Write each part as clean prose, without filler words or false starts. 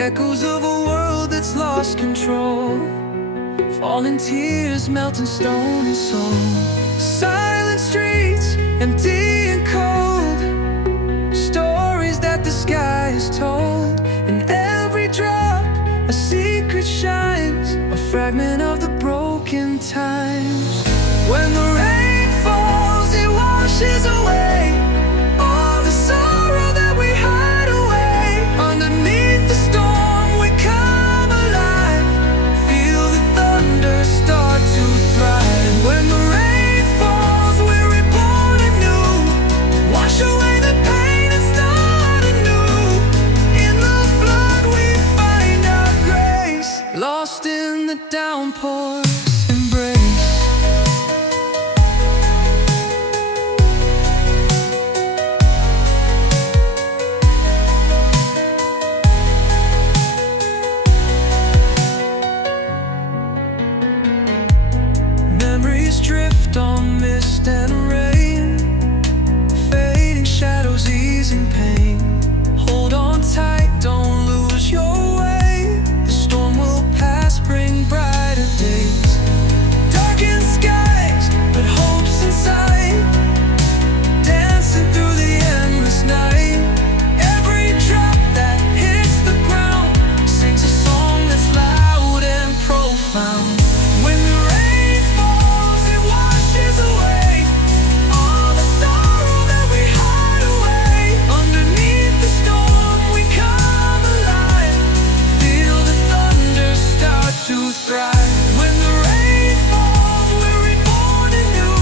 Echoes of a world that's lost control, falling tears, melting stone and soul. Silent streets, empty and cold, stories that the sky has told. In every drop, a secret shines, a fragment of the broken times. When the rain falls, it washes away all the sorrow that we hide away. Underneath the storm, we come alive, feel the thunder start to thrive. And when the rain falls, we're reborn anew, wash away the pain and start anew. In the flood we find our grace, lost in the downpour's embrace. Memories drift on mist and rain, fading shadows, easing pain. Hold on tight, don't lose your way. The storm will pass, bring brighter days. Darkened skies, but hope's inside, dancing through the endless night. Every drop that hits the ground sings a song that's loud and profound. When the rain falls, it washes away all the sorrow that we hide away. Underneath the storm, we come alive, feel the thunder start to thrive. When the rain falls, we're reborn anew,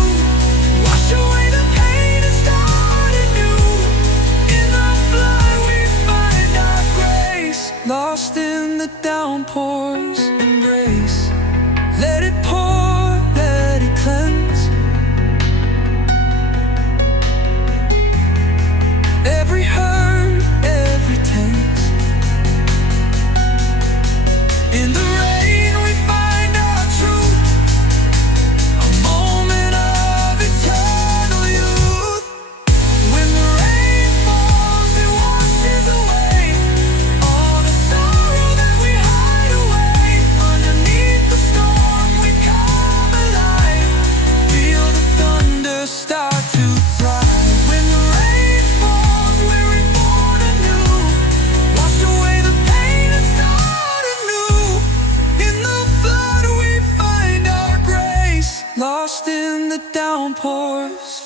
wash away the pain and start anew. In the flood we find our grace, lost in the downpour's embrace. Let it pour, let it cleanse. Every hurt, every tense. In the rain we find our truth, a moment of eternal youth. When the rain falls, it washes away all the sorrow that we hide away. Underneath the storm we come alive, feel the thunder start to thrive. When the rain falls, we're reborn anew, wash away the pain and start anew. In the flood we find our grace, lost in the downpours.